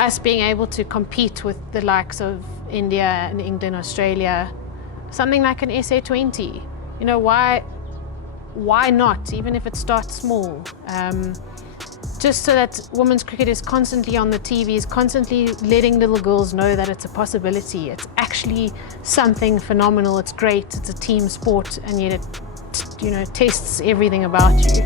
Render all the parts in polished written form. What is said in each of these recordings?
us being able to compete with the likes of India and England, Australia, something like an SA20, you know, why not, even if it starts small? Just so that women's cricket is constantly on the TV, is constantly letting little girls know that it's a possibility. It's actually something phenomenal, it's great, it's a team sport, and yet it, you know, tests everything about you.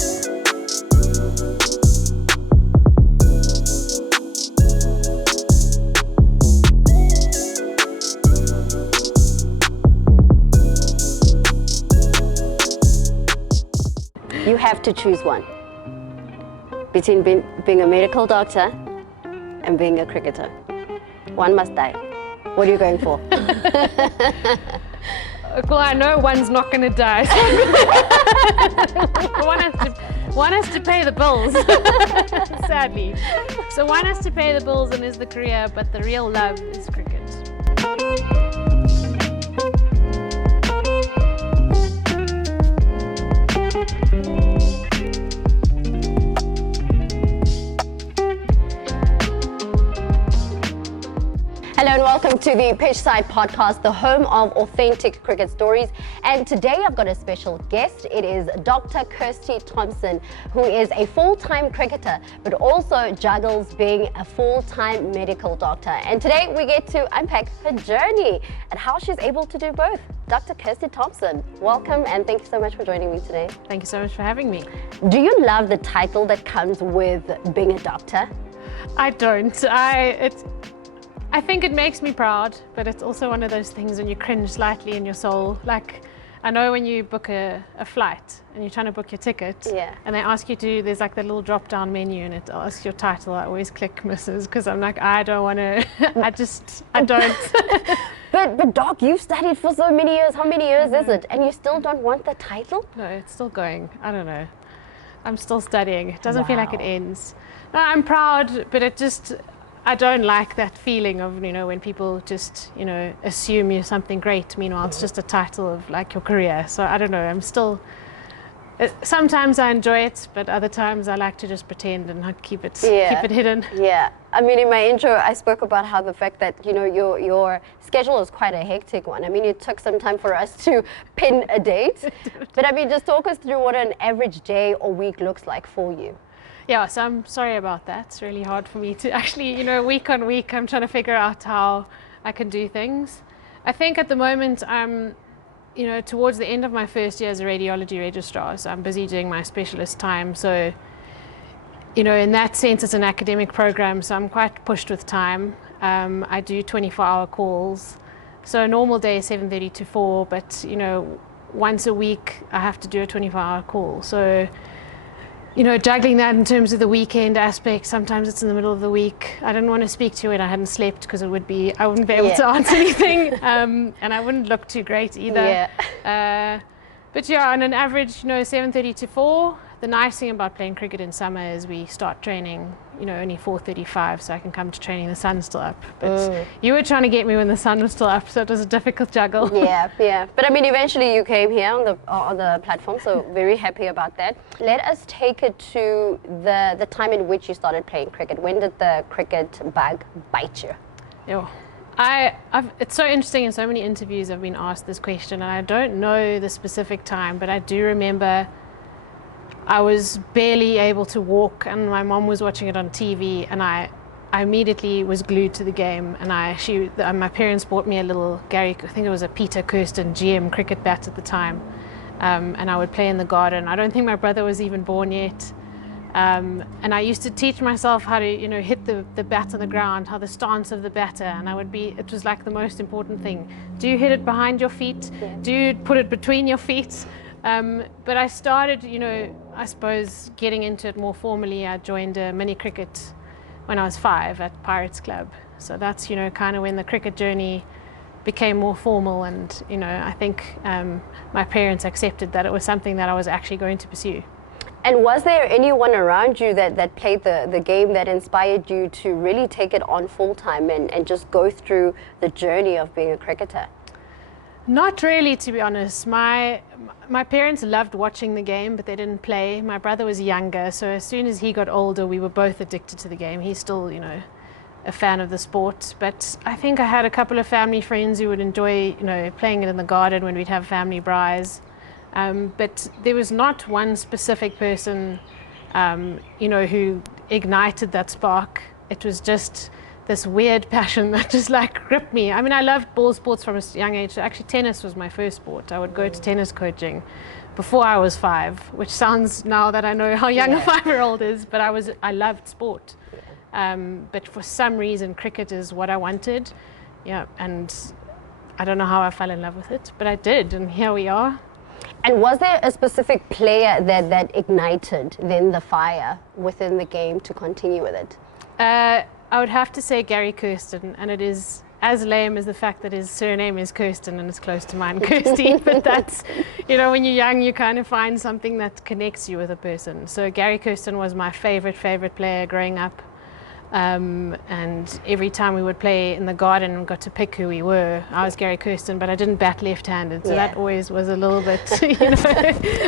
You have to choose one between being a medical doctor and being a cricketer. One must die. What are you going for? Well, I know one's not going to die. One has to pay the bills, sadly. So one has to pay the bills and is the career, but the real love is cricket. Hello and welcome to the Pitchside Podcast, the home of authentic cricket stories. And today I've got a special guest. It is Dr. Kirstie Thomson, who is a full-time cricketer, but also juggles being a full-time medical doctor. And today we get to unpack her journey and how she's able to do both. Dr. Kirstie Thomson, welcome and thank you so much for joining me today. Thank you so much for having me. Do you love the title that comes with being a doctor? I don't. I think it makes me proud, but it's also one of those things when you cringe slightly in your soul. Like, I know when you book a flight and you're trying to book your ticket, and they ask you to, there's like the little drop-down menu and it asks your title. I always click Mrs. because I'm like, I don't want to, I don't. But Doc, you've studied for so many years. How many years is it? And you still don't want the title? No, it's still going. I don't know. I'm still studying. It doesn't feel like it ends. No, I'm proud, but it just, I don't like that feeling of, you know, when people just, you know, assume you're something great. Meanwhile, it's just a title of like your career. So I don't know, I'm still, sometimes I enjoy it, but other times I like to just pretend and not keep it hidden. Yeah, I mean, in my intro, I spoke about how the fact that, you know, your schedule is quite a hectic one. I mean, it took some time for us to pin a date. But I mean, just talk us through what an average day or week looks like for you. Yeah, so I'm sorry about that. It's really hard for me to actually, you know, week on week, I'm trying to figure out how I can do things. I think at the moment I'm, you know, towards the end of my first year as a radiology registrar, so I'm busy doing my specialist time. So, you know, in that sense, it's an academic program, so I'm quite pushed with time. I do 24-hour calls. So a normal day is 7:30 to 4, but, you know, once a week I have to do a 24-hour call. So, you know, juggling that in terms of the weekend aspect, sometimes it's in the middle of the week. I didn't want to speak to you when I hadn't slept because I wouldn't be able to answer anything, and I wouldn't look too great either. But yeah, on an average, you know, 7:30 to 4. The nice thing about playing cricket in summer is we start training, you know, only 4:35, so I can come to training, the sun's still up. But you were trying to get me when the sun was still up, so it was a difficult juggle. Yeah. But I mean, eventually you came here on the platform, so very happy about that. Let us take it to the time in which you started playing cricket. When did the cricket bug bite you? Yeah. It's so interesting, in so many interviews I've been asked this question, and I don't know the specific time, but I do remember I was barely able to walk and my mom was watching it on TV, and I immediately was glued to the game, and my parents bought me a little I think it was a Peter Kirsten GM cricket bat at the time, and I would play in the garden. I don't think my brother was even born yet. And I used to teach myself how to, you know, hit the bat on the ground, how the stance of the batter, and it was like the most important thing. Do you hit it behind your feet? Yeah. Do you put it between your feet? But I started, you know, I suppose getting into it more formally. I joined mini cricket when I was 5 at Pirates Club. So that's, you know, kind of when the cricket journey became more formal, and, you know, I think my parents accepted that it was something that I was actually going to pursue. And was there anyone around you that played the game that inspired you to really take it on full time and just go through the journey of being a cricketer? Not really, to be honest. My parents loved watching the game, but they didn't play. My brother was younger, so as soon as he got older, we were both addicted to the game. He still, you know, a fan of the sport. But I think I had a couple of family friends who would enjoy, playing it in the garden when we'd have family braais. But there was not one specific person, who ignited that spark. It was just this weird passion that just like gripped me. I mean, I loved ball sports from a young age. Actually, tennis was my first sport. I would go to tennis coaching before I was 5, which sounds, now that I know how young a 5-year-old is, but I loved sport. But for some reason, cricket is what I wanted. Yeah, and I don't know how I fell in love with it, but I did, and here we are. And was there a specific player that ignited then the fire within the game to continue with it? I would have to say Gary Kirsten, and it is as lame as the fact that his surname is Kirsten and it's close to mine, Kirstie. But that's, when you're young, you kind of find something that connects you with a person. So Gary Kirsten was my favorite player growing up. And every time we would play in the garden and got to pick who we were, I was Gary Kirsten, but I didn't bat left-handed, so that always was a little bit,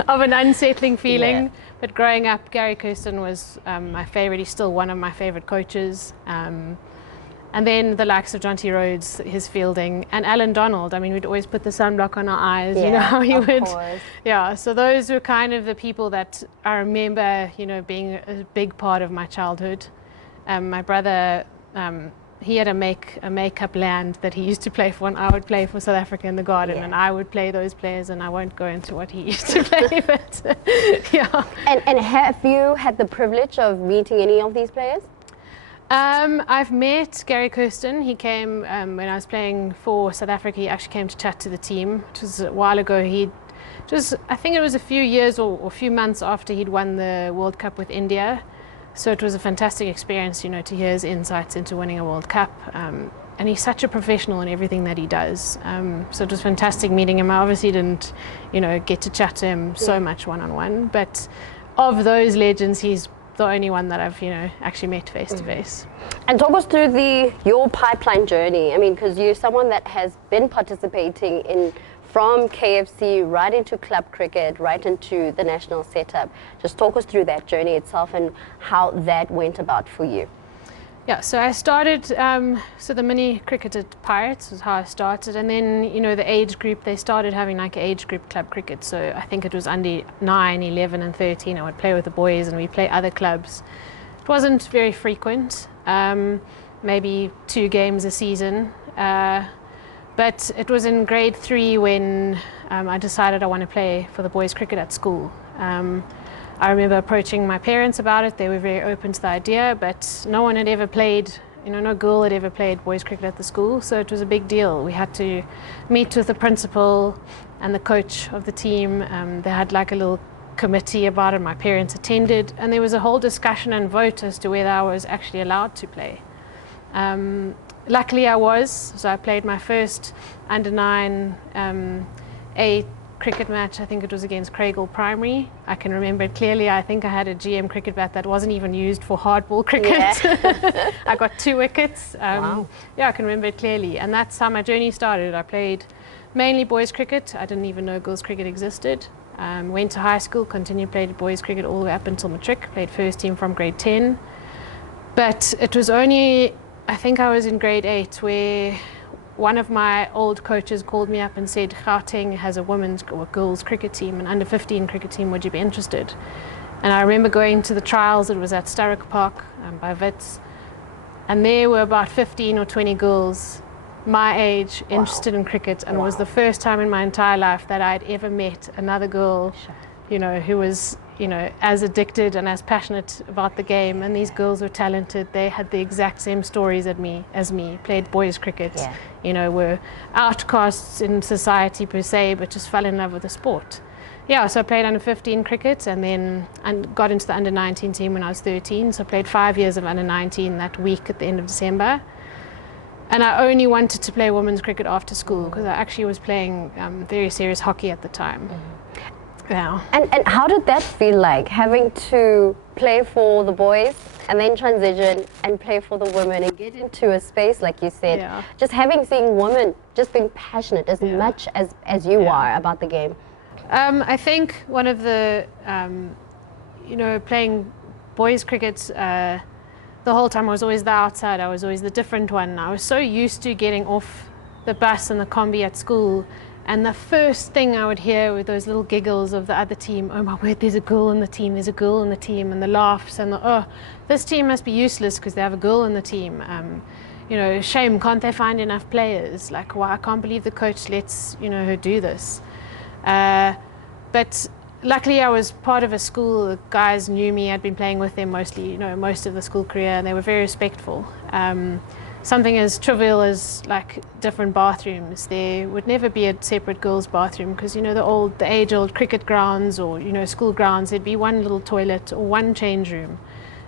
of an unsettling feeling. Yeah. But growing up, Gary Kirsten was my favorite. He's still one of my favorite coaches. And then the likes of John T. Rhodes, his fielding, and Alan Donald. I mean, we'd always put the sunblock on our eyes, how he would. Course. Yeah, so those were kind of the people that I remember, being a big part of my childhood. My brother, he had a makeup land that he used to play for, and I would play for South Africa in the garden, and I would play those players, and I won't go into what he used to play, but yeah. And have you had the privilege of meeting any of these players? I've met Gary Kirsten. He came when I was playing for South Africa. He actually came to chat to the team. It was a while ago. I think it was a few years or a few months after he'd won the World Cup with India. So it was a fantastic experience, to hear his insights into winning a World Cup. And he's such a professional in everything that he does. So it was fantastic meeting him. I obviously didn't, get to chat to him so much one-on-one. But of those legends, he's the only one that I've, actually met face-to-face. And talk us through your pipeline journey. I mean, because you're someone that has been participating from KFC right into club cricket, right into the national setup. Just talk us through that journey itself and how that went about for you. Yeah, so I started, the mini cricket at Pirates was how I started, and then, the age group, they started having like age group club cricket, so I think it was under 9, 11 and 13, I would play with the boys and we'd play other clubs. It wasn't very frequent, maybe 2 games a season, but it was in grade 3 when I decided I want to play for the boys cricket at school. I remember approaching my parents about it. They were very open to the idea, but no one had ever played, no girl had ever played boys cricket at the school, so it was a big deal. We had to meet with the principal and the coach of the team. They had like a little committee about it. My parents attended, and there was a whole discussion and vote as to whether I was actually allowed to play. Luckily I was, so I played my first under-9 A cricket match. I think it was against Craighall Primary. I can remember it clearly. I think I had a GM cricket bat that wasn't even used for hardball cricket. Yeah. I got 2 wickets. Wow. Yeah, I can remember it clearly. And that's how my journey started. I played mainly boys cricket. I didn't even know girls cricket existed. Went to high school, continued played boys cricket all the way up until matric. Played first team from grade 10. But it was only, I think I was in grade 8 where one of my old coaches called me up and said, Gauteng has a women's or girls cricket team, an under 15 cricket team, would you be interested? And I remember going to the trials. It was at Sturrock Park by Wits, and there were about 15 or 20 girls my age interested in cricket, and it was the first time in my entire life that I'd ever met another girl who was as addicted and as passionate about the game. And these girls were talented. They had the exact same stories as me, played boys cricket, were outcasts in society per se, but just fell in love with the sport. Yeah, so I played under 15 cricket and got into the under 19 team when I was 13. So I played 5 years of under 19 that week at the end of December. And I only wanted to play women's cricket after school because I actually was playing very serious hockey at the time. Yeah. And how did that feel like, having to play for the boys and then transition and play for the women and get into a space, like you said, just seeing women just being passionate as much as you are about the game? I think one of the, playing boys cricket, the whole time I was always the outside, I was always the different one. I was so used to getting off the bus and the combi at school, and the first thing I would hear were those little giggles of the other team. Oh my word, there's a girl in the team, there's a girl in the team, and the laughs and the, oh, this team must be useless because they have a girl in the team. You know, shame, can't they find enough players? Like, why, I can't believe the coach lets, you know, her do this. But luckily I was part of a school, the guys knew me, I'd been playing with them mostly, you know, most of the school career, and they were very respectful. Something as trivial as like different bathrooms, there would never be a separate girls' bathroom because, you know, the age-old cricket grounds or, you know, school grounds, there'd be one little toilet or one change room.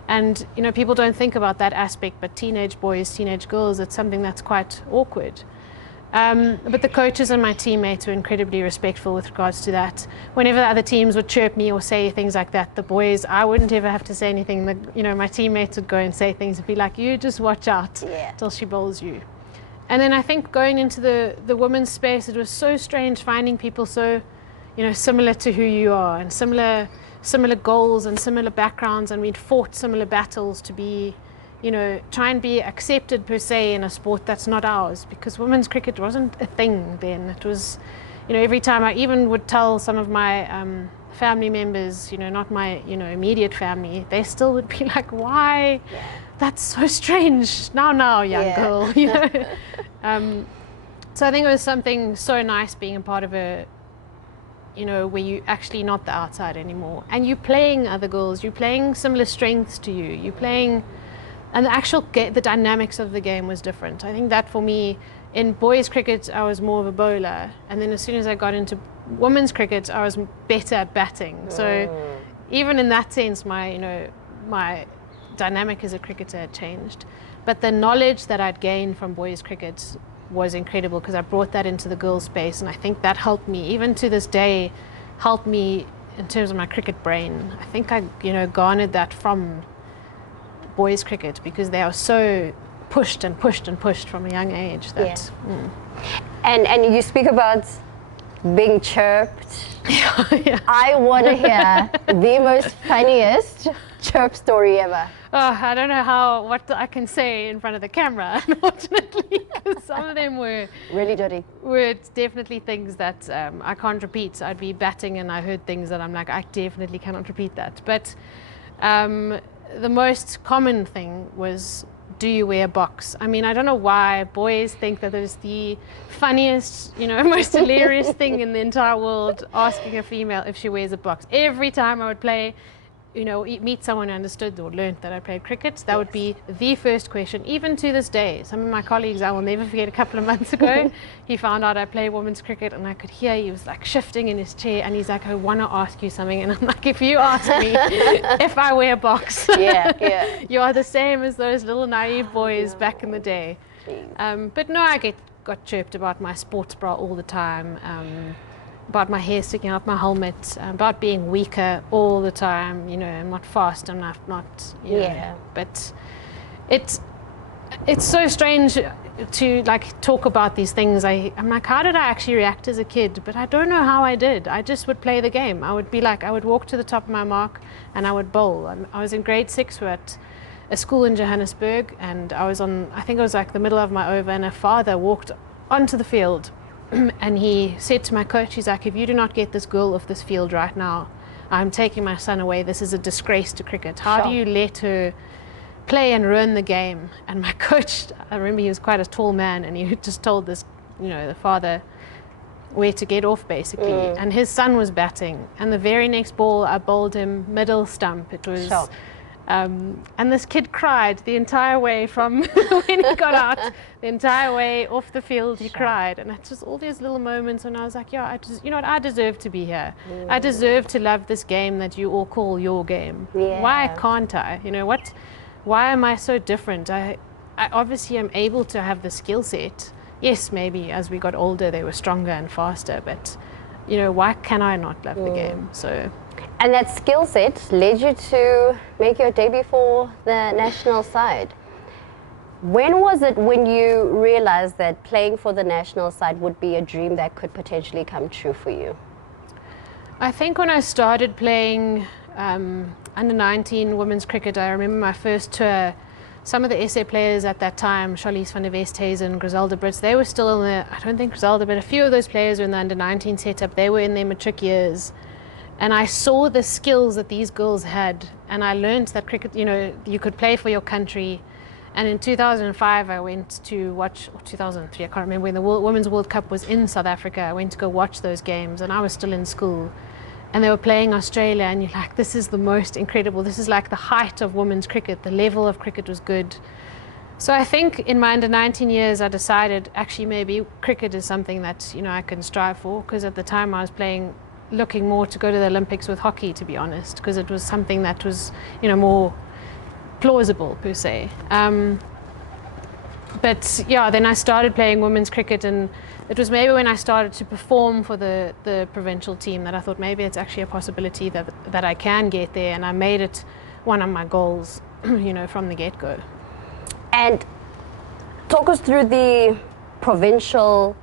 And, you know, people don't think about that aspect, but teenage boys, teenage girls, it's something that's quite awkward. But the coaches and my teammates were incredibly respectful with regards to that. Whenever the other teams would chirp me or say things like that, the boys, I wouldn't ever have to say anything. You know, my teammates would go and say things and be like, you just watch out till she bowls you. And then I think going into the women's space, it was so strange finding people so, you know, similar to who you are and similar goals and similar backgrounds, and we'd fought similar battles to be, you know, try and be accepted per se in a sport that's not ours, because women's cricket wasn't a thing then. It was, you know, every time I even would tell some of my family members, you know, not my, you know, immediate family, they still would be like, why? That's so strange. Now, young girl, you know. So I think it was something so nice being a part of a, you know, where you actually not the outside anymore, and you're playing other girls, you're playing similar strengths to you, you're playing. And the actual the dynamics of the game was different. I think that for me, in boys cricket, I was more of a bowler. And then as soon as I got into women's cricket, I was better at batting. So even in that sense, my dynamic as a cricketer had changed. But the knowledge that I'd gained from boys cricket was incredible because I brought that into the girls' space. And I think that helped me, even to this day, helped me in terms of my cricket brain. I think I, you know, garnered that from boys cricket because they are so pushed and pushed and pushed from a young age that and you speak about being chirped. I want to hear the most funniest chirp story ever. Oh, I don't know what I can say in front of the camera, unfortunately, because some of them were really dirty. Were definitely things that I can't repeat. I'd be batting and I heard things that I'm like, I definitely cannot repeat that. But the most common thing was, do you wear a box? I mean, I don't know why boys think that it is the funniest, you know, most hilarious thing in the entire world, asking a female if she wears a box. Every time I would play, you know, meet someone who understood or learned that I played cricket, that would be the first question, even to this day. Some of my colleagues, I will never forget, a couple of months ago, he found out I play women's cricket, and I could hear he was like shifting in his chair, and he's like, I want to ask you something. And I'm like, if you ask me if I wear a box, you are the same as those little naive boys back in the day. But no, I got chirped about my sports bra all the time. About my hair sticking out my helmet, about being weaker all the time, you know, I'm not fast enough, not, you know. But it's so strange to like talk about these things. I'm like, how did I actually react as a kid? But I don't know how I did. I just would play the game. I would be like, I would walk to the top of my mark and I would bowl. I was in grade 6 at a school in Johannesburg, and I think it was like the middle of my over, and a father walked onto the field. And he said to my coach, he's like, if you do not get this girl off this field right now, I'm taking my son away. This is a disgrace to cricket. How do you let her play and ruin the game? And my coach, I remember he was quite a tall man, and he just told this, you know, the father where to get off basically. And his son was batting, and the very next ball I bowled him middle stump. It was and this kid cried the entire way from when he got out, the entire way off the field he cried. And it's just all these little moments, and I was like, yeah, you know what, I deserve to be here. I deserve to love this game that you all call your game. Why can't I? You know what? Why am I so different? I obviously am able to have the skill set. Yes, maybe as we got older they were stronger and faster, but you know, why can I not love the game? So. And that skill set led you to make your debut for the national side. When was it when you realized that playing for the national side would be a dream that could potentially come true for you? I think when I started playing under 19 women's cricket, I remember my first tour some of the SA players at that time, Charlize van der Westhuizen, Griselda Brits, they were still in the, I don't think Griselda, but a few of those players were in the under-19 setup. They were in their matric years. And I saw the skills that these girls had. And I learned that cricket, you know, you could play for your country. And in 2005, I went to watch, or 2003, I can't remember, when the Women's World Cup was in South Africa. I went to go watch those games, and I was still in school. And they were playing Australia, and you're like, this is the most incredible. This is like the height of women's cricket. The level of cricket was good. So I think in my under-19 years, I decided actually maybe cricket is something that, you know, I can strive for, because at the time I was looking more to go to the Olympics with hockey, to be honest, because it was something that was, you know, more plausible per se. But yeah, then I started playing women's cricket, and it was maybe when I started to perform for the provincial team that I thought maybe it's actually a possibility that I can get there, and I made it one of my goals, you know, from the get-go. And talk us through the provincial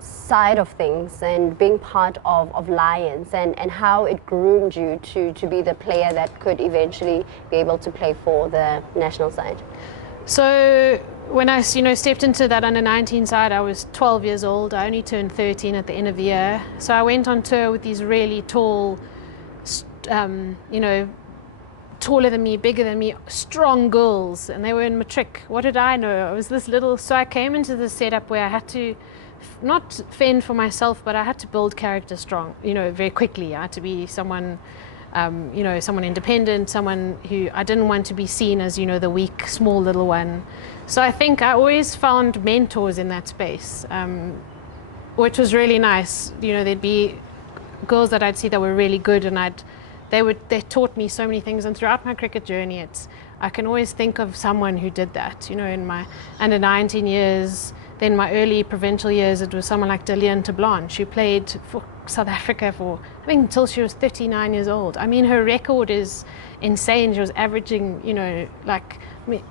side of things and being part of Lions, and how it groomed you to be the player that could eventually be able to play for the national side. So when I, you know, stepped into that under-19 side, I was 12 years old. I only turned 13 at the end of the year. So I went on tour with these really tall, you know, taller than me, bigger than me, strong girls, and they were in matric. What did I know? I was this little, so I came into this setup where I had to not fend for myself, but I had to build character strong, you know, very quickly. I had to be someone, you know, someone independent, someone who I didn't want to be seen as, you know, the weak, small little one. So I think I always found mentors in that space, which was really nice. You know, there'd be girls that I'd see that were really good, and they taught me so many things. And throughout my cricket journey, I can always think of someone who did that. You know, in my under-19 years, then my early provincial years, it was someone like Dillian Blanche, who played for South Africa for, I think, until she was 39 years old. I mean, her record is insane. She was averaging, you know, like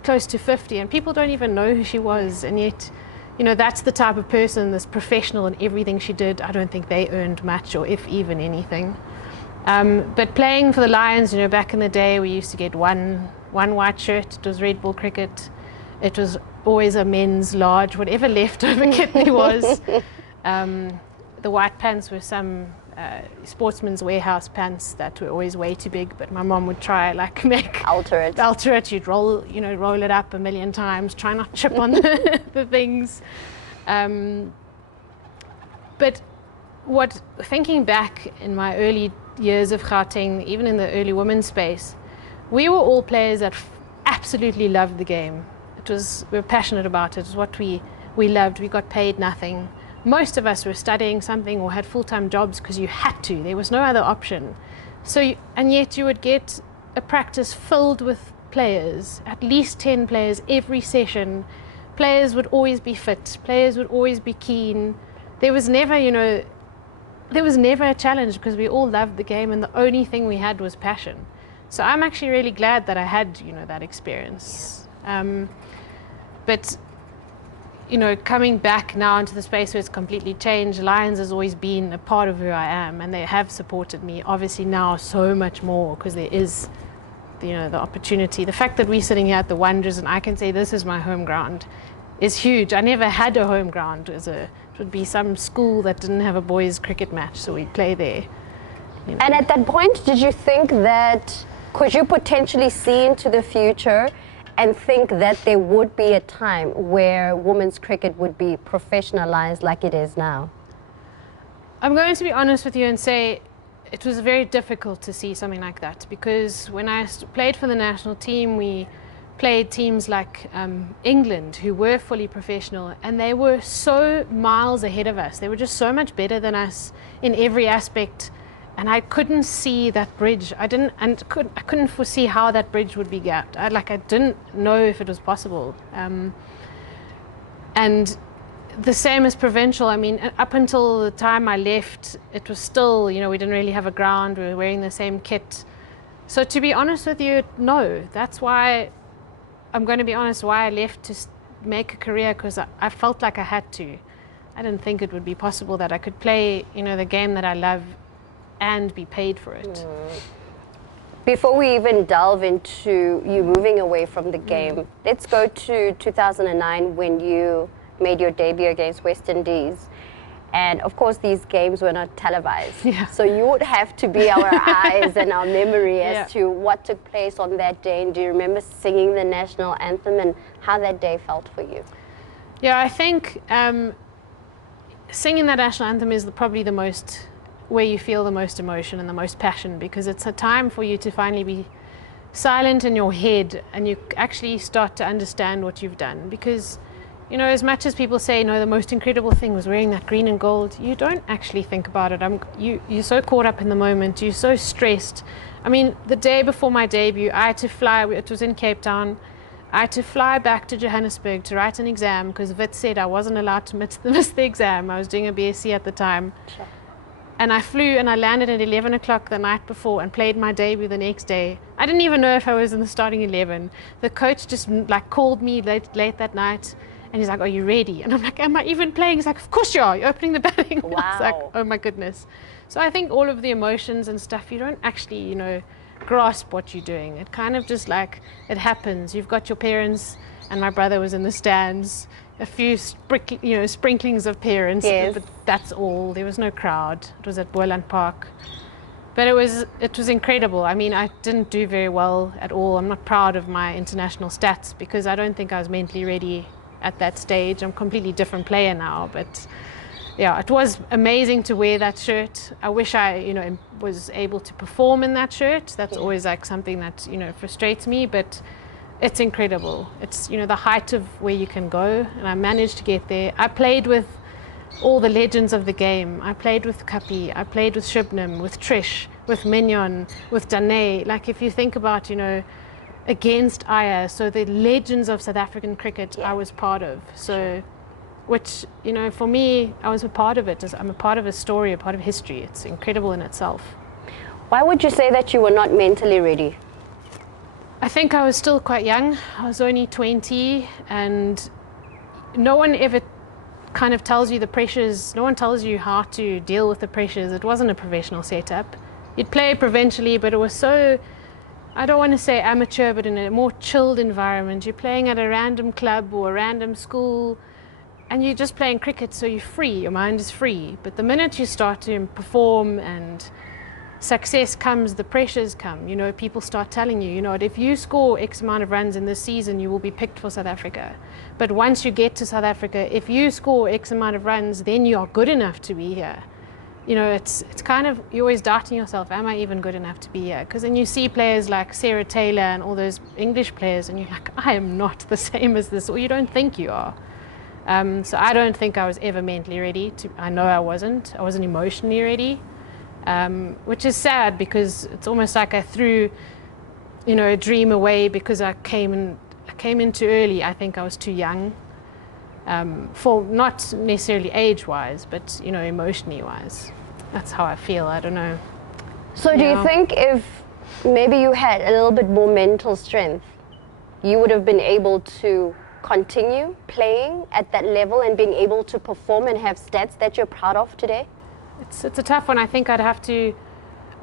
close to 50, and people don't even know who she was. And yet, you know, that's the type of person that's professional in everything she did. I don't think they earned much, or if even anything. But playing for the Lions, you know, back in the day, we used to get one white shirt. It was Red Bull cricket. It was always a men's large, whatever leftover kit there was. The white pants were some Sportsman's Warehouse pants that were always way too big, but my mom would try alter it. You'd roll it up a million times, try not to chip on the things. But thinking back in my early years of Gauteng, even in the early women's space, we were all players that absolutely loved the game. We were passionate about it. It was what we loved. We got paid nothing. Most of us were studying something or had full-time jobs because you had to. There was no other option. And yet you would get a practice filled with players, at least 10 players every session. Players would always be fit. Players would always be keen. There was never, you know, a challenge because we all loved the game, and the only thing we had was passion. So I'm actually really glad that I had, you know, that experience. But, you know, coming back now into the space where it's completely changed, Lions has always been a part of who I am, and they have supported me. Obviously now so much more, because there is, you know, the opportunity. The fact that we're sitting here at the Wanderers and I can say this is my home ground is huge. I never had a home ground. It would be some school that didn't have a boys' cricket match, so we'd play there. You know. And at that point, did you think that, could you potentially see into the future and think that there would be a time where women's cricket would be professionalized like it is now? I'm going to be honest with you and say it was very difficult to see something like that, because when I played for the national team, we played teams like England, who were fully professional, and they were so miles ahead of us. They were just so much better than us in every aspect. And I couldn't see that bridge. I couldn't foresee how that bridge would be gapped. I didn't know if it was possible. And the same as provincial. I mean, up until the time I left, it was still, you know, we didn't really have a ground. We were wearing the same kit. So to be honest with you, no. That's why I'm going to be honest, why I left to make a career, because I felt like I had to. I didn't think it would be possible that I could play, you know, the game that I love and be paid for it. Before we even delve into you moving away from the game, let's go to 2009 when you made your debut against West Indies. And of course, these games were not televised. Yeah. So you would have to be our eyes and our memory as Yeah. to what took place on that day. And do you remember singing the national anthem and how that day felt for you? Yeah, I think singing that national anthem is probably the most, where you feel the most emotion and the most passion, because it's a time for you to finally be silent in your head and you actually start to understand what you've done. Because, you know, as much as people say, no, the most incredible thing was wearing that green and gold, you don't actually think about it. You're so caught up in the moment, you're so stressed. I mean, the day before my debut, I had to fly, it was in Cape Town, I had to fly back to Johannesburg to write an exam because Vit said I wasn't allowed to miss the exam. I was doing a BSc at the time. Sure. And I flew and I landed at 11 o'clock the night before and played my debut the next day. I didn't even know if I was in the starting 11. The coach just like called me late that night and he's like, are you ready? And I'm like, am I even playing? He's like, of course you are. You're opening the batting. Wow. I was like, oh my goodness. So I think all of the emotions and stuff, you don't actually, you know, grasp what you're doing. It kind of just like, it happens. You've got your parents, and my brother was in the stands, a few sprinklings of parents, Yes. but that's all. There was no crowd. It was at Boyland Park. But it was incredible. I mean, I didn't do very well at all. I'm not proud of my international stats because I don't think I was mentally ready at that stage. I'm a completely different player now, but yeah, it was amazing to wear that shirt. I wish I, you know, was able to perform in that shirt. That's always like something that, you know, frustrates me, but it's incredible. It's, you know, the height of where you can go, and I managed to get there. I played with all the legends of the game. I played with Kapi, I played with Shubnam, with Trish, with Mignon, with Danae. Like if you think about, you know, against Aya, so the legends of South African cricket I was part of. So, which, you know, for me, I was a part of it. I'm a part of a story, a part of history. It's incredible in itself. Why would you say that you were not mentally ready? I think I was still quite young. I was only 20, and no one ever kind of tells you the pressures. No one tells you how to deal with the pressures. It wasn't a professional setup. You'd play provincially, but it was so, I don't want to say amateur, but in a more chilled environment. You're playing at a random club or a random school, and you're just playing cricket, so you're free. Your mind is free. But the minute you start to perform and success comes, the pressures come. You know, people start telling you, you know, if you score X amount of runs in this season, you will be picked for South Africa. But once you get to South Africa, if you score X amount of runs, then you are good enough to be here. You know, it's kind of, you're always doubting yourself, am I even good enough to be here? Because then you see players like Sarah Taylor and all those English players, and you're like, I am not the same as this, or you don't think you are. So I don't think I was ever mentally ready. I know I wasn't emotionally ready. Which is sad because it's almost like I threw, you know, a dream away because I came in too early. I think I was too young, for not necessarily age-wise, but, you know, emotionally-wise. That's how I feel. I don't know. So do you think if maybe you had a little bit more mental strength, you would have been able to continue playing at that level and being able to perform and have stats that you're proud of today? It's a tough one. I think I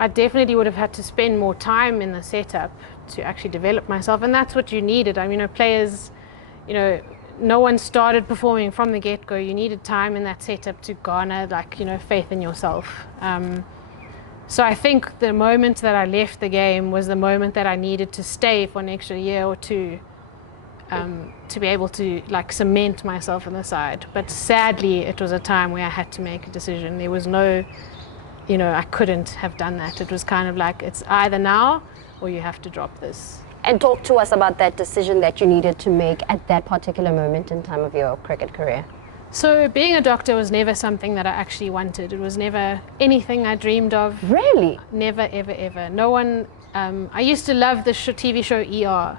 definitely would have had to spend more time in the setup to actually develop myself, and that's what you needed. I mean, you know, players, you know, no one started performing from the get-go. You needed time in that setup to garner, like, you know, faith in yourself. So I think the moment that I left the game was the moment that I needed to stay for an extra year or two, to be able to like cement myself on the side. But sadly, it was a time where I had to make a decision. There was no, you know, I couldn't have done that. It was kind of like, it's either now or you have to drop this. And talk to us about that decision that you needed to make at that particular moment in time of your cricket career. So being a doctor was never something that I actually wanted. It was never anything I dreamed of. Really? Never, ever, ever. No one, I used to love the TV show ER.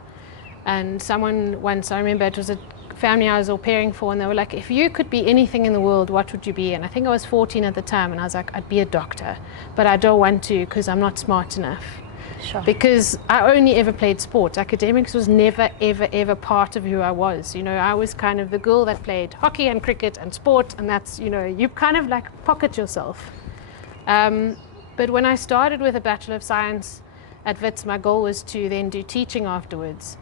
And someone once, I remember it was a family I was au pairing for, and they were like, if you could be anything in the world, what would you be? And I think I was 14 at the time, and I was like, I'd be a doctor. But I don't want to because I'm not smart enough. Sure. Because I only ever played sport. Academics was never, ever, ever part of who I was. You know, I was kind of the girl that played hockey and cricket and sport, and that's, you know, you kind of like pocket yourself. But when I started with a Bachelor of Science at Wits, my goal was to then do teaching afterwards.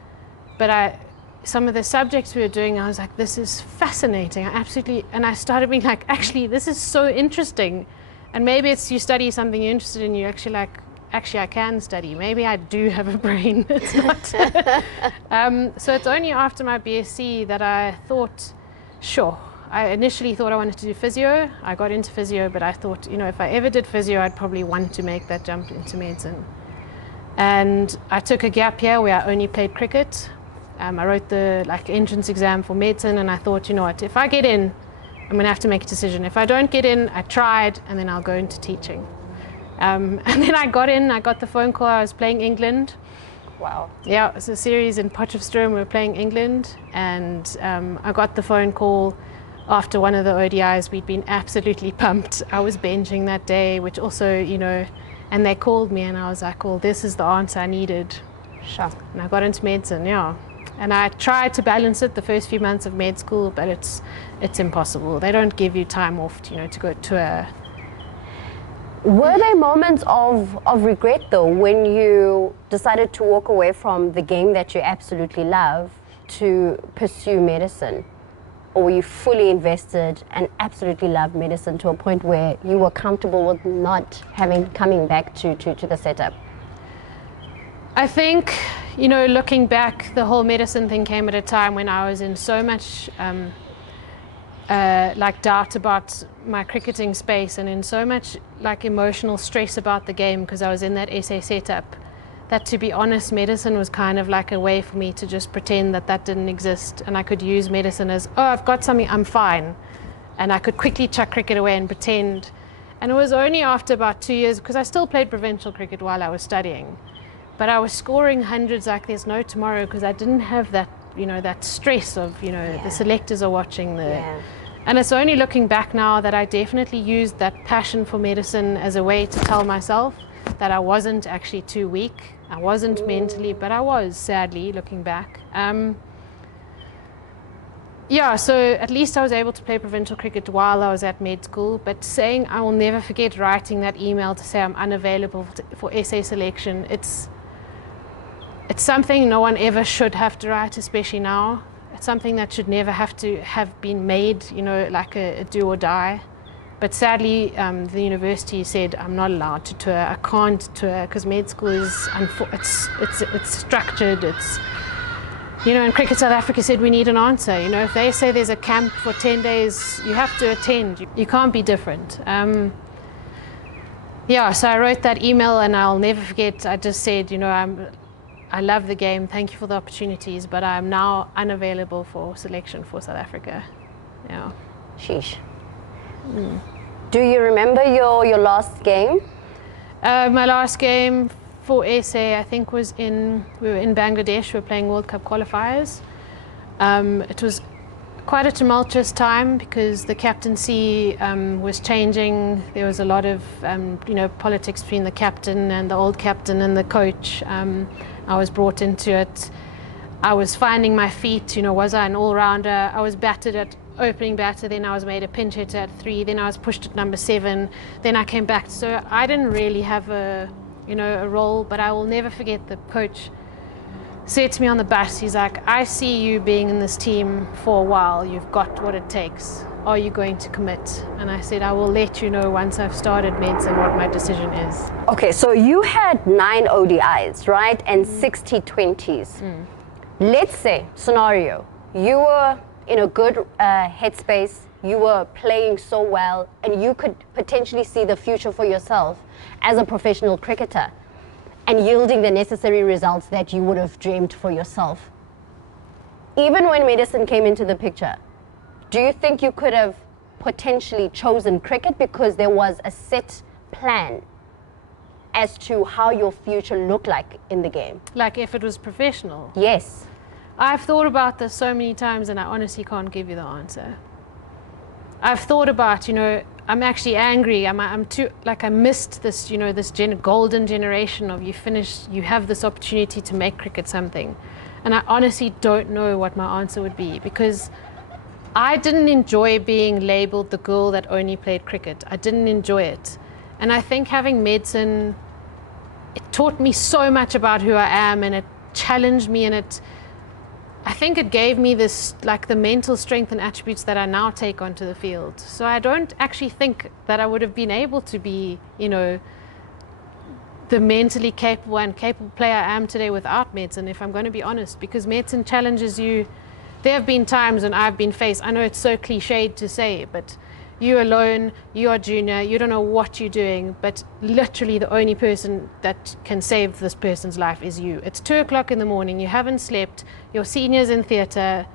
But some of the subjects we were doing, I was like, this is fascinating. And I started being like, actually, this is so interesting. And maybe it's you study something you're interested in, you're actually like, actually, I can study. Maybe I do have a brain. It's not. So it's only after my BSc that I thought, sure. I initially thought I wanted to do physio. I got into physio, but I thought, if I ever did physio, I'd probably want to make that jump into medicine. And I took a gap year where I only played cricket. I wrote the entrance exam for medicine, and I thought, you know what, if I get in, I'm going to have to make a decision. If I don't get in, I tried, and then I'll go into teaching. And then I got in, I got the phone call, I was playing England. Wow. Yeah, it was a series in Potchefstroom, we were playing England, and I got the phone call after one of the ODIs. We'd been absolutely pumped. I was benching that day, which also, and they called me, and I was like, well, this is the answer I needed. Sure. And I got into medicine, yeah. And I tried to balance it the first few months of med school, but it's impossible. They don't give you time off, to go to a... Were there moments of regret, though, when you decided to walk away from the game that you absolutely love to pursue medicine? Or were you fully invested and absolutely loved medicine to a point where you were comfortable with not coming back to the setup? I think, looking back, the whole medicine thing came at a time when I was in so much doubt about my cricketing space, and in so much emotional stress about the game because I was in that SA setup, that, to be honest, medicine was kind of like a way for me to just pretend that didn't exist, and I could use medicine as, oh, I've got something, I'm fine. And I could quickly chuck cricket away and pretend. And it was only after about 2 years, because I still played provincial cricket while I was studying, but I was scoring hundreds like there's no tomorrow because I didn't have that, that stress of, the selectors are watching And it's only looking back now that I definitely used that passion for medicine as a way to tell myself that I wasn't actually too weak. I wasn't mentally, but I was, sadly, looking back. So at least I was able to play provincial cricket while I was at med school, but saying, I will never forget writing that email to say I'm unavailable for SA selection. It's something no one ever should have to write, especially now. It's something that should never have to have been made, like a do or die. But sadly, the university said I'm not allowed to tour. I can't tour because med school is it's structured. It's and Cricket South Africa said we need an answer. If they say there's a camp for 10 days, you have to attend. You can't be different. So I wrote that email, and I'll never forget. I just said, I love the game. Thank you for the opportunities, but I'm now unavailable for selection for South Africa. Yeah. Sheesh. Do you remember your last game? My last game for SA, I think, we were in Bangladesh. We were playing World Cup qualifiers. It was quite a tumultuous time because the captaincy was changing. There was a lot of politics between the captain and the old captain and the coach. I was brought into it. I was finding my feet. Was I an all-rounder? I was battered at opening batter, then I was made a pinch hitter at 3, then I was pushed at number 7, then I came back. So I didn't really have a role, but I will never forget the coach said to me on the bus, he's like, I see you being in this team for a while, you've got what it takes. Are you going to commit? And I said, I will let you know once I've started medicine what my decision is. Okay, so you had 9 ODIs, right? And 60 20s. Let's say, scenario, you were in a good headspace, you were playing so well, and you could potentially see the future for yourself as a professional cricketer and yielding the necessary results that you would have dreamed for yourself. Even when medicine came into the picture, do you think you could have potentially chosen cricket because there was a set plan as to how your future looked like in the game? Like if it was professional? Yes. I've thought about this so many times, and I honestly can't give you the answer. I've thought about, I'm actually angry. I'm too, I missed this, this golden generation of you have this opportunity to make cricket something. And I honestly don't know what my answer would be, because I didn't enjoy being labeled the girl that only played cricket. I didn't enjoy it. And I think having medicine it taught me so much about who I am, and it challenged me, and I think it gave me this, like, the mental strength and attributes that I now take onto the field. So I don't actually think that I would have been able to be, you know, the mentally capable player I am today without medicine, if I'm going to be honest, because medicine challenges you. There have been times when I've been faced, I know it's so cliched to say, but you're alone, you are junior, you don't know what you're doing, but literally the only person that can save this person's life is you. It's 2 o'clock in the morning, you haven't slept, your senior's in theatre,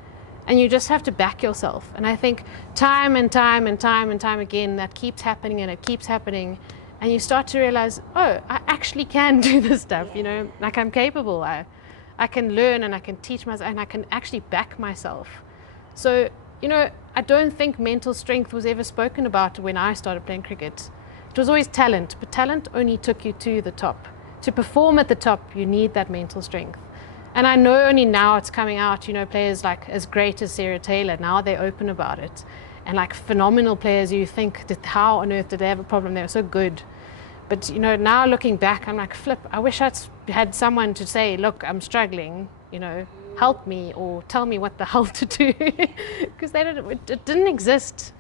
and you just have to back yourself. And I think time and time and time and time again, that keeps happening and it keeps happening. And you start to realize, oh, I actually can do this stuff, you know, like I'm capable. I can learn and I can teach myself and I can actually back myself. So, you know, I don't think mental strength was ever spoken about when I started playing cricket. It was always talent, but talent only took you to the top. To perform at the top, you need that mental strength. And I know only now it's coming out, you know, players like as great as Sarah Taylor, now they're open about it. And like phenomenal players, you think, how on earth did they have a problem? They were so good. But, you know, now looking back, I'm like, flip, I wish I'd had someone to say, look, I'm struggling, you know, help me or tell me what the hell to do. Because it didn't exist.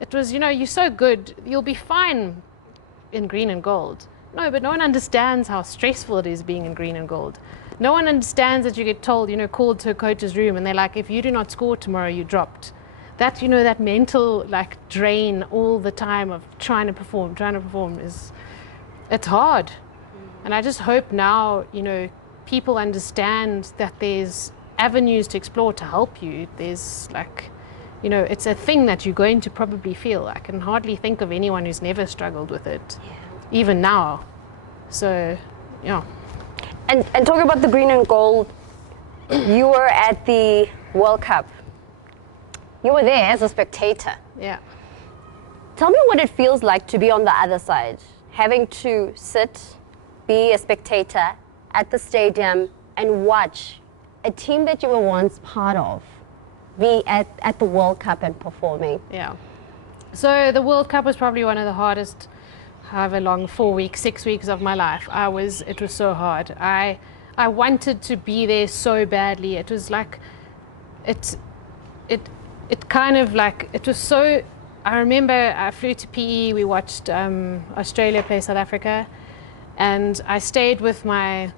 It was, you know, you're so good, you'll be fine in green and gold. No, but no one understands how stressful it is being in green and gold. No one understands that you get told, you know, called to a coach's room and they're like, if you do not score tomorrow, you dropped. That, you know, that mental, like, drain all the time of trying to perform is, it's hard. And I just hope now, you know, people understand that there's avenues to explore to help you. There's, like, you know, it's a thing that you're going to probably feel. I can hardly think of anyone who's never struggled with it, even now. So, yeah. And talking about the green and gold, you were at the World Cup. You were there as a spectator. Yeah. Tell me what it feels like to be on the other side, having to sit, be a spectator at the stadium and watch a team that you were once part of be at the World Cup and performing. Yeah. So the World Cup was probably one of the hardest, however long, 4 weeks, 6 weeks of my life. It was so hard. I wanted to be there so badly. It was like, it kind of like, it was so, I remember I flew to PE, we watched Australia play South Africa, and I stayed with my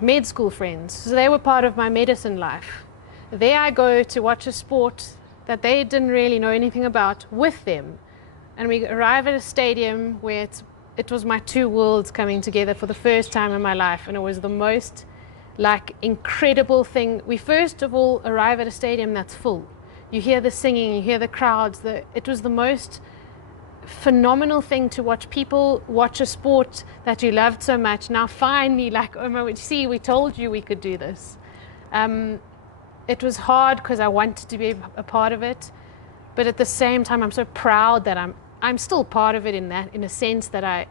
med school friends. So they were part of my medicine life. There I go to watch a sport that they didn't really know anything about with them. And we arrive at a stadium where it was my two worlds coming together for the first time in my life, and it was the most, like, incredible thing. We first of all arrive at a stadium that's full. You hear the singing, you hear the crowds. It was the most phenomenal thing to watch people watch a sport that you loved so much. Now finally, like, oh my, see, we told you we could do this. It was hard because I wanted to be a part of it, but at the same time, I'm so proud that I'm still part of it in a sense that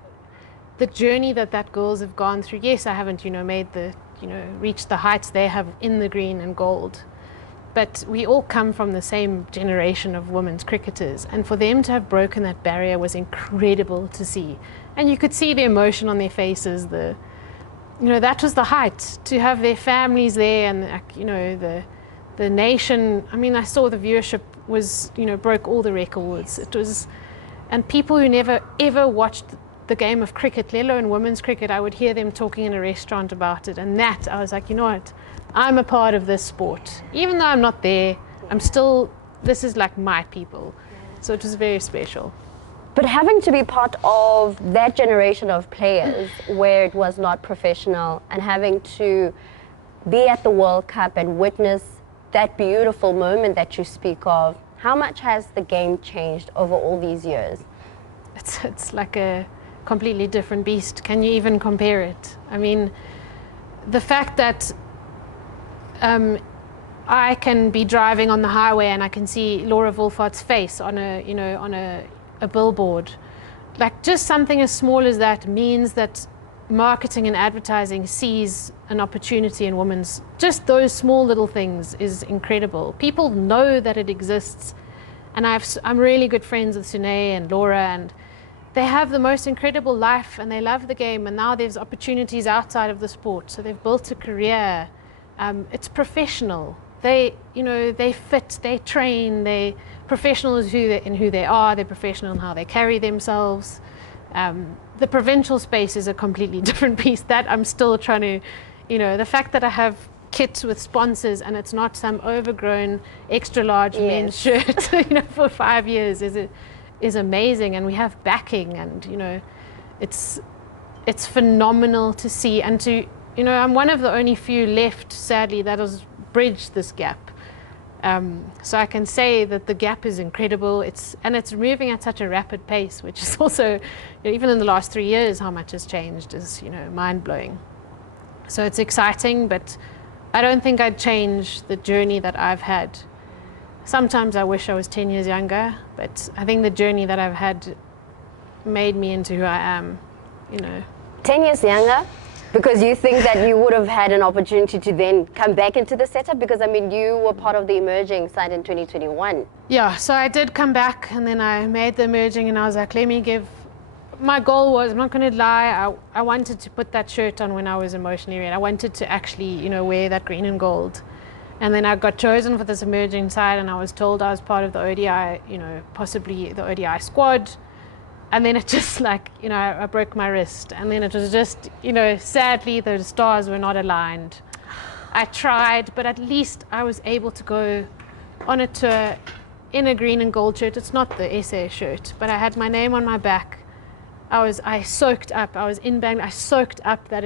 the journey that girls have gone through. Yes, I haven't, you know, reached the heights they have in the green and gold. But we all come from the same generation of women's cricketers, and for them to have broken that barrier was incredible to see. And you could see the emotion on their faces. That was the height, to have their families there, and, you know, the nation. I mean, I saw the viewership was, you know, broke all the records. It was, and people who never ever watched the game of cricket, let alone women's cricket, I would hear them talking in a restaurant about it, and that I was like, you know what? I'm a part of this sport. Even though I'm not there, this is like my people. So it was very special. But having to be part of that generation of players where it was not professional, and having to be at the World Cup and witness that beautiful moment that you speak of, how much has the game changed over all these years? It's like a completely different beast. Can you even compare it? I mean, the fact that I can be driving on the highway and I can see Laura Wolfart's face on a billboard. Like, just something as small as that means that marketing and advertising sees an opportunity in women's. Just those small little things is incredible. People know that it exists, and I'm really good friends with Sune and Laura, and they have the most incredible life and they love the game, and now there's opportunities outside of the sport. So they've built a career. It's professional. They fit, they train, they professionals in who they are, they're professional in how they carry themselves. The provincial space is a completely different piece that I'm still trying to, the fact that I have kits with sponsors and it's not some overgrown extra large men's shirt, for 5 years is amazing. And we have backing, and it's phenomenal to see, and to I'm one of the only few left, sadly, that has bridged this gap. So I can say that the gap is incredible. It's moving at such a rapid pace, which is also, even in the last 3 years, how much has changed is mind blowing. So it's exciting, but I don't think I'd change the journey that I've had. Sometimes I wish I was 10 years younger, but I think the journey that I've had made me into who I am. 10 years younger? Because you think that you would have had an opportunity to then come back into the setup? Because, you were part of the emerging side in 2021. Yeah, so I did come back, and then I made the emerging, and I was like, my goal was, I'm not going to lie, I wanted to put that shirt on when I was emotionally ready. I wanted to actually, wear that green and gold. And then I got chosen for this emerging side, and I was told I was part of the ODI, possibly the ODI squad. And then it just I broke my wrist. And then it was just, sadly, the stars were not aligned. I tried, but at least I was able to go on a tour in a green and gold shirt. It's not the SA shirt, but I had my name on my back. I soaked up. I was in Bangladesh. I soaked up that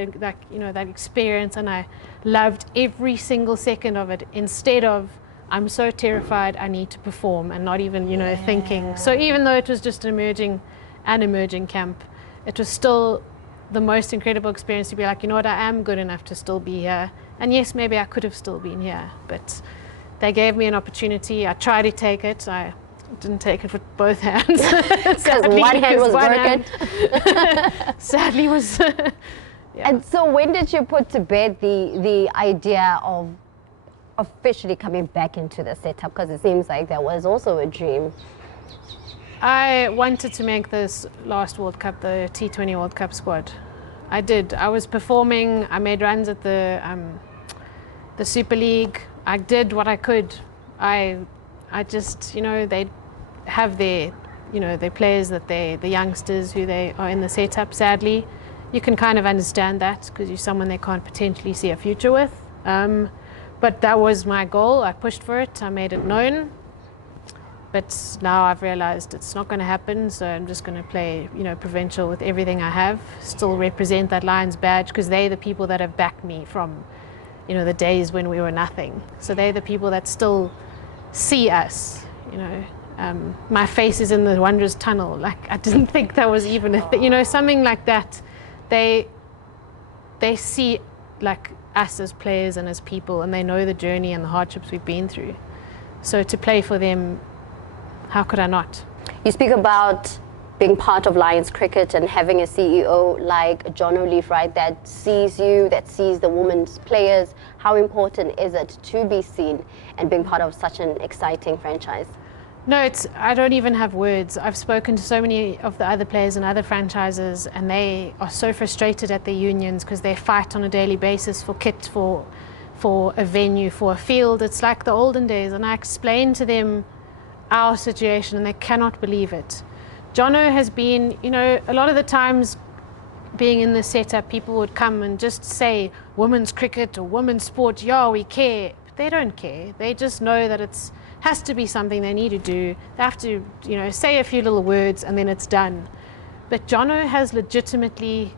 experience, and I loved every single second of it. Instead of, I'm so terrified, I need to perform, and not even thinking. So even though it was just an emerging camp, it was still the most incredible experience to be like, I am good enough to still be here. And yes, maybe I could have still been here, but they gave me an opportunity. I tried to take it. I didn't take it with both hands. Because one hand was broken. Sadly was. Yeah. And so when did you put to bed the idea of officially coming back into the setup? Because it seems like that was also a dream. I wanted to make this last World Cup, the T20 World Cup squad. I did. I was performing. I made runs at the Super League. I did what I could. I just, they have their players the youngsters who they are in the setup. Sadly, you can kind of understand that because you're someone they can't potentially see a future with. But that was my goal. I pushed for it. I made it known. But now I've realized it's not going to happen, so I'm just going to play, provincial with everything I have, still represent that Lions badge, because they're the people that have backed me from, the days when we were nothing. So they're the people that still see us, my face is in the Wanderers tunnel. I didn't think that was even a thing, something like that. They see us as players and as people, and they know the journey and the hardships we've been through. So to play for them, how could I not? You speak about being part of Lions cricket and having a CEO like JONO Leaf, right, that sees you, that sees the women's players. How important is it to be seen and being part of such an exciting franchise? No, I don't even have words. I've spoken to so many of the other players in other franchises, and they are so frustrated at their unions because they fight on a daily basis for kit, for a venue, for a field. It's like the olden days, and I explain to them our situation and they cannot believe it. JONO has been, a lot of the times being in the setup, people would come and just say women's cricket or women's sport, yeah, we care. But they don't care. They just know that it has to be something they need to do. They have to, say a few little words and then it's done. But JONO has legitimately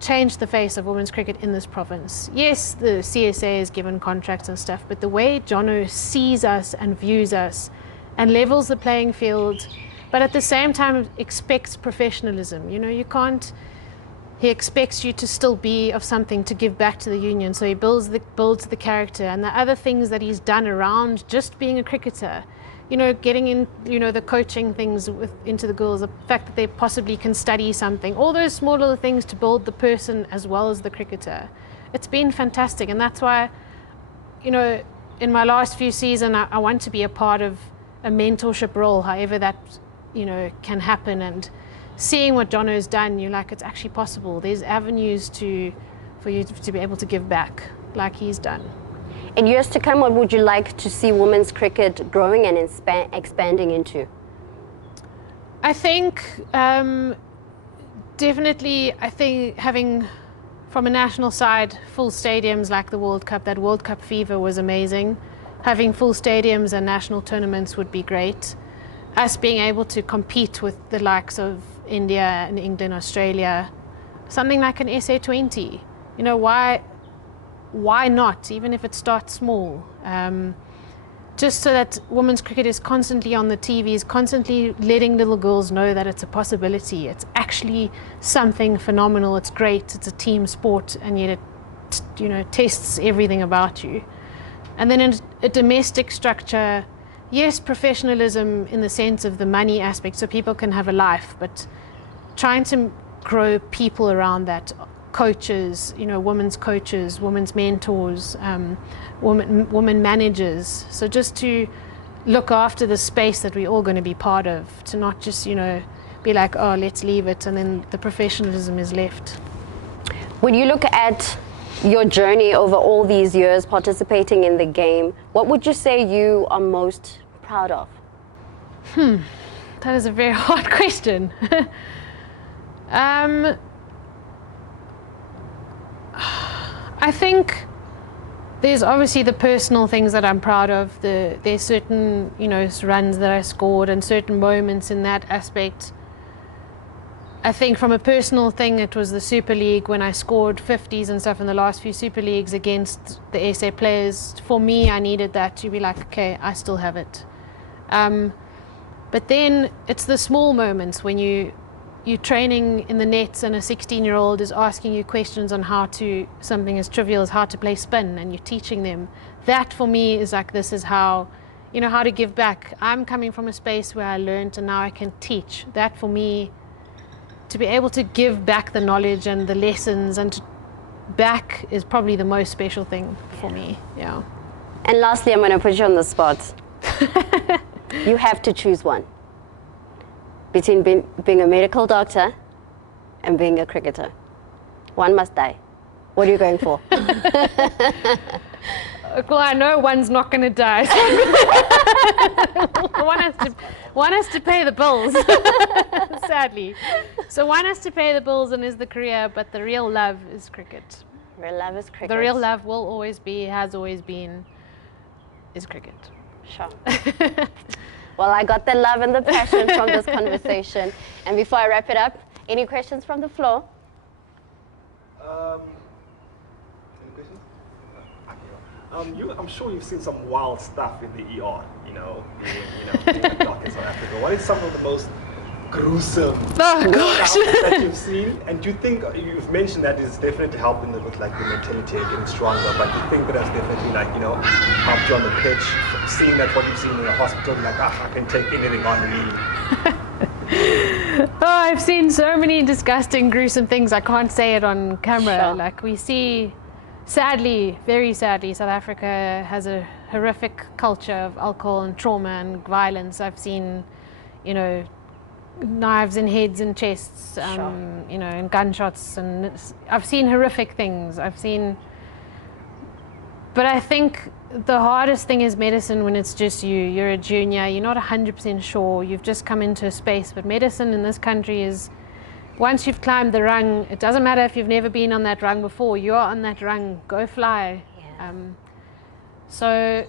changed the face of women's cricket in this province. Yes, the CSA is given contracts and stuff, but the way JONO sees us and views us and levels the playing field, but at the same time expects professionalism. He expects you to still be of something to give back to the union, so he builds the character and the other things that he's done around just being a cricketer. Getting in, the coaching things into the girls, the fact that they possibly can study something, all those small little things to build the person as well as the cricketer. It's been fantastic, and that's why, in my last few seasons, I want to be a part of a mentorship role, however that, can happen, and seeing what JONO's done, you're like, it's actually possible. There's avenues for you to be able to give back like he's done. In years to come, what would you like to see women's cricket growing and expanding into? I think definitely, I think having from a national side full stadiums like the World Cup, that World Cup fever was amazing. Having full stadiums and national tournaments would be great. Us being able to compete with the likes of India and England, Australia, something like an SA20. You know, why not, even if it starts small? Just so that women's cricket is constantly on the TVs, constantly letting little girls know that it's a possibility. It's actually something phenomenal. It's great. It's a team sport, and yet it, you know, tests everything about you. And then in a domestic structure, yes, professionalism in the sense of the money aspect, so people can have a life, but trying to grow people around that. Coaches, you know, women's coaches, women's mentors, women managers. So just to look after the space that we're all going to be part of, to not just, you know, be like, oh, let's leave it, and then the professionalism is left. When you look at your journey over all these years participating in the game, what would you say you are most proud of? That is a very hard question. I think there's obviously the personal things that I'm proud of. There's certain, you know, runs that I scored and certain moments in that aspect. I think from a personal thing, it was the Super League when I scored 50s and stuff in the last few Super Leagues against the SA players. For me, I needed that to be like, okay, I still have it. But then it's the small moments when you're training in the nets and a 16-year-old is asking you questions on something as trivial as how to play spin, and you're teaching them. That for me is like, this is how, you know, how to give back. I'm coming from a space where I learned and now I can teach. That for me, to be able to give back the knowledge and the lessons and back is probably the most special thing for me, yeah. And lastly, I'm going to put you on the spot. You have to choose one between being a medical doctor and being a cricketer. One must die. What are you going for? Well, I know one's not going to die. So one has to pay the bills, sadly. So one has to pay the bills and is the career, but the real love is cricket. Real love is cricket. The real love will always be, has always been, is cricket. Sure. Well, I got the love and the passion from this conversation. And before I wrap it up, any questions from the floor? Any questions? I'm sure you've seen some wild stuff in the ER, being a doctor in South Africa. What is some of the most gruesome stuff that you've seen? And do you think, you've mentioned that it's definitely helping with like the mentality and getting stronger, but do you think that that's definitely helped you on the pitch, seeing that what you've seen in the hospital, like, I can take anything on me? I've seen so many disgusting, gruesome things. I can't say it on camera. Sure. Like we see, sadly, very sadly, South Africa has a horrific culture of alcohol and trauma and violence. I've seen, knives in heads and chests, and gunshots, and I've seen horrific things. But I think the hardest thing is medicine when it's just you're a junior, you're not 100% sure, you've just come into a space. But medicine in this country is, once you've climbed the rung, it doesn't matter if you've never been on that rung before, you're on that rung, go fly. Yeah. So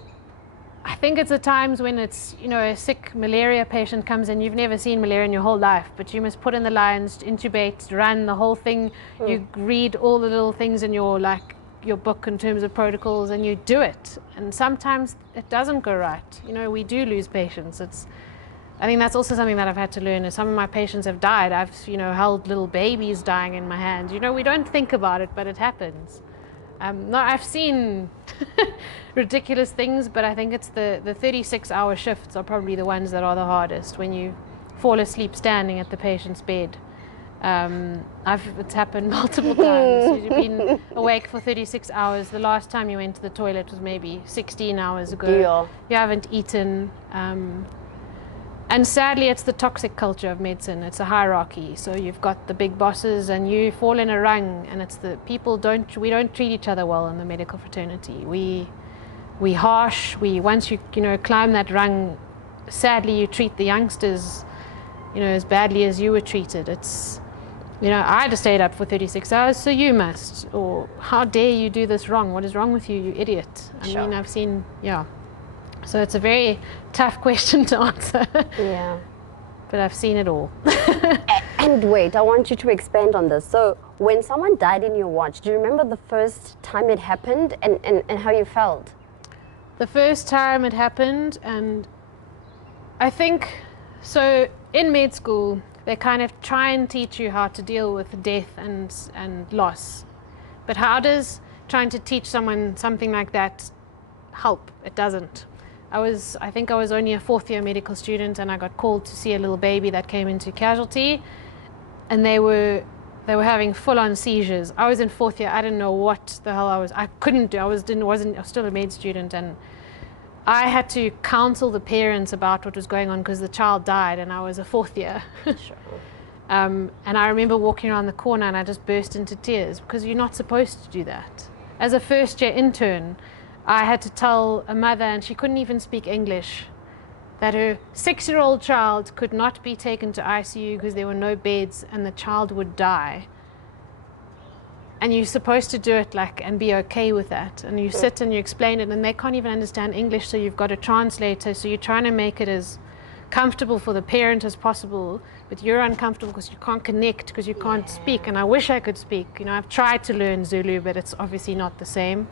I think it's at times when it's, a sick malaria patient comes in, you've never seen malaria in your whole life, but you must put in the lines, intubate, run the whole thing. You read all the little things in your book in terms of protocols, and you do it. And sometimes it doesn't go right. We do lose patients. I think that's also something that I've had to learn. Is some of my patients have died. I've, held little babies dying in my hands. We don't think about it, but it happens. No, I've seen ridiculous things, but I think it's the 36-hour shifts are probably the ones that are the hardest, when you fall asleep standing at the patient's bed. It's happened multiple times. You've been awake for 36 hours. The last time you went to the toilet was maybe 16 hours ago. Yeah. You haven't eaten. And And sadly, it's the toxic culture of medicine. It's a hierarchy. So you've got the big bosses and you fall in a rung, and it's the people we don't treat each other well in the medical fraternity. We harsh, once you climb that rung, sadly you treat the youngsters, as badly as you were treated. It's, I just stayed up for 36 hours, so you must. Or how dare you do this wrong? What is wrong with you, you idiot? I mean, I've seen, So it's a very tough question to answer. Yeah. But I've seen it all. And wait, I want you to expand on this. So when someone died in your watch, do you remember the first time it happened and how you felt? The first time it happened, and I think, so in med school, they kind of try and teach you how to deal with death and loss. But how does trying to teach someone something like that help? It doesn't. I think I was only a 4th year medical student, and I got called to see a little baby that came into casualty, and they were having full-on seizures. I was in 4th year. I didn't know what the hell I couldn't do. I was still a med student, and I had to counsel the parents about what was going on because the child died, and I was a 4th year. Sure. And I remember walking around the corner, and I just burst into tears because you're not supposed to do that. As a 1st year intern, I had to tell a mother, and she couldn't even speak English, that her 6-year-old child could not be taken to ICU because there were no beds and the child would die. And you're supposed to do it and be okay with that. And you sit and you explain it, and they can't even understand English, so you've got a translator. So you're trying to make it as comfortable for the parent as possible, but you're uncomfortable because you can't connect, because you can't speak. And I wish I could speak. I've tried to learn Zulu, but it's obviously not the same.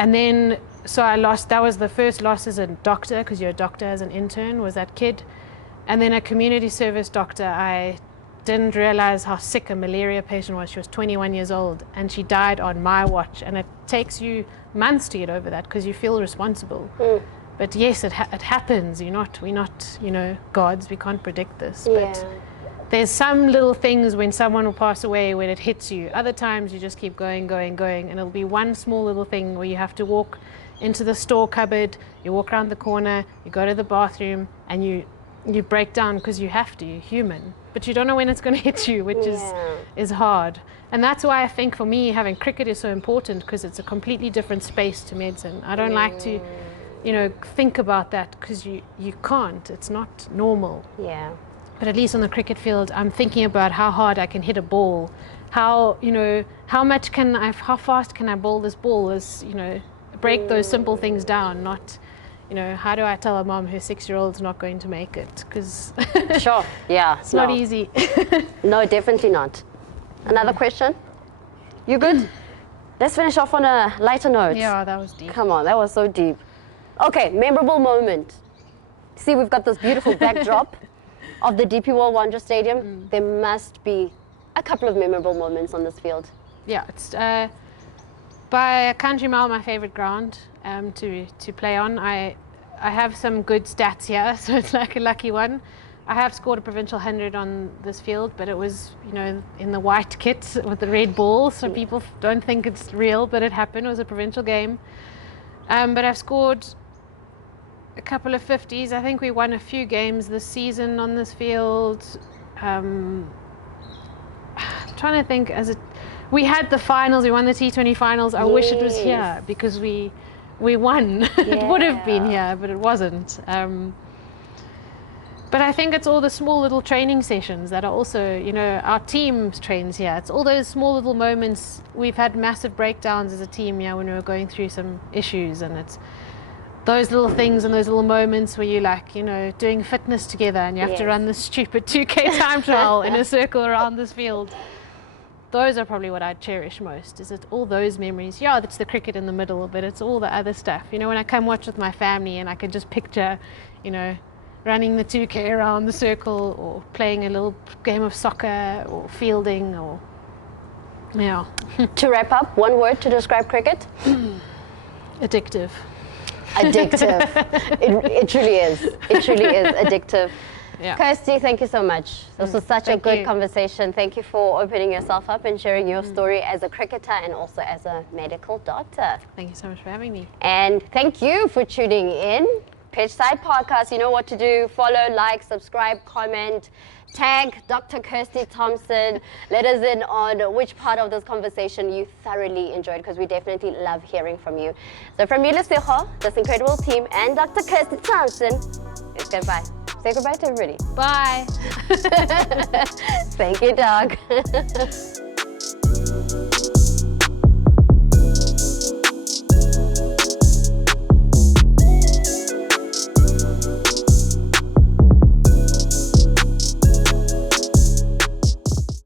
And then, so that was the first loss as a doctor, because you're a doctor as an intern, was that kid. And then a community service doctor, I didn't realize how sick a malaria patient was. She was 21 years old, and she died on my watch. And it takes you months to get over that because you feel responsible. But yes, it happens. We're not, gods. We can't predict this. Yeah. But there's some little things when someone will pass away when it hits you. Other times you just keep going, and it'll be one small little thing where you have to walk into the store cupboard, you walk around the corner, you go to the bathroom, and you break down because you have to. You're human. But you don't know when it's going to hit you, which is hard. And that's why I think for me having cricket is so important, because it's a completely different space to medicine. I don't like to, think about that because you can't. It's not normal. Yeah. But at least on the cricket field, I'm thinking about how hard I can hit a ball, how fast can I bowl this ball, break those simple things down, not, how do I tell a mom her 6-year-old's not going to make it? Because Sure, yeah. it's not easy. No, definitely not. Another question? You good? Let's finish off on a lighter note. Yeah, that was deep. Come on, that was so deep. Okay, memorable moment. See, we've got this beautiful backdrop of the DP World Wonder Stadium. There must be a couple of memorable moments on this field. Yeah, it's by a country mile my favorite ground to play on. I have some good stats here, so it's like a lucky one. I have scored a provincial 100 on this field, but it was, in the white kit with the red ball, so people don't think it's real, but it happened. It was a provincial game. But I've scored a couple of 50s. I think we won a few games this season on this field. I'm trying to think, we had the finals, we won the T20 finals. I wish it was here because we won. It would have been here, but it wasn't. But I think it's all the small little training sessions that are also, our team trains here. It's all those small little moments. We've had massive breakdowns as a team when we were going through some issues, and it's those little things and those little moments where you doing fitness together and you have to run this stupid 2K time trial in a circle around this field. Those are probably what I cherish most. Is it all those memories? Yeah, that's the cricket in the middle, but it's all the other stuff. When I come watch with my family and I can just picture, running the 2K around the circle or playing a little game of soccer or fielding or, yeah. To wrap up, one word to describe cricket? Addictive. Addictive. It truly is. It truly is addictive. Yeah. Kirstie, thank you so much. This was such a good conversation. Thank you for opening yourself up and sharing your story as a cricketer and also as a medical doctor. Thank you so much for having me. And thank you for tuning in. Pitchside Podcast. You know what to do. Follow, like, subscribe, comment, tag Dr. Kirstie Thomson. Let us in on which part of this conversation you thoroughly enjoyed, because we definitely love hearing from you. So from me, Lesego, this incredible team, and Dr. Kirstie Thomson, it's goodbye. Say goodbye to everybody. Bye. Thank you, dog.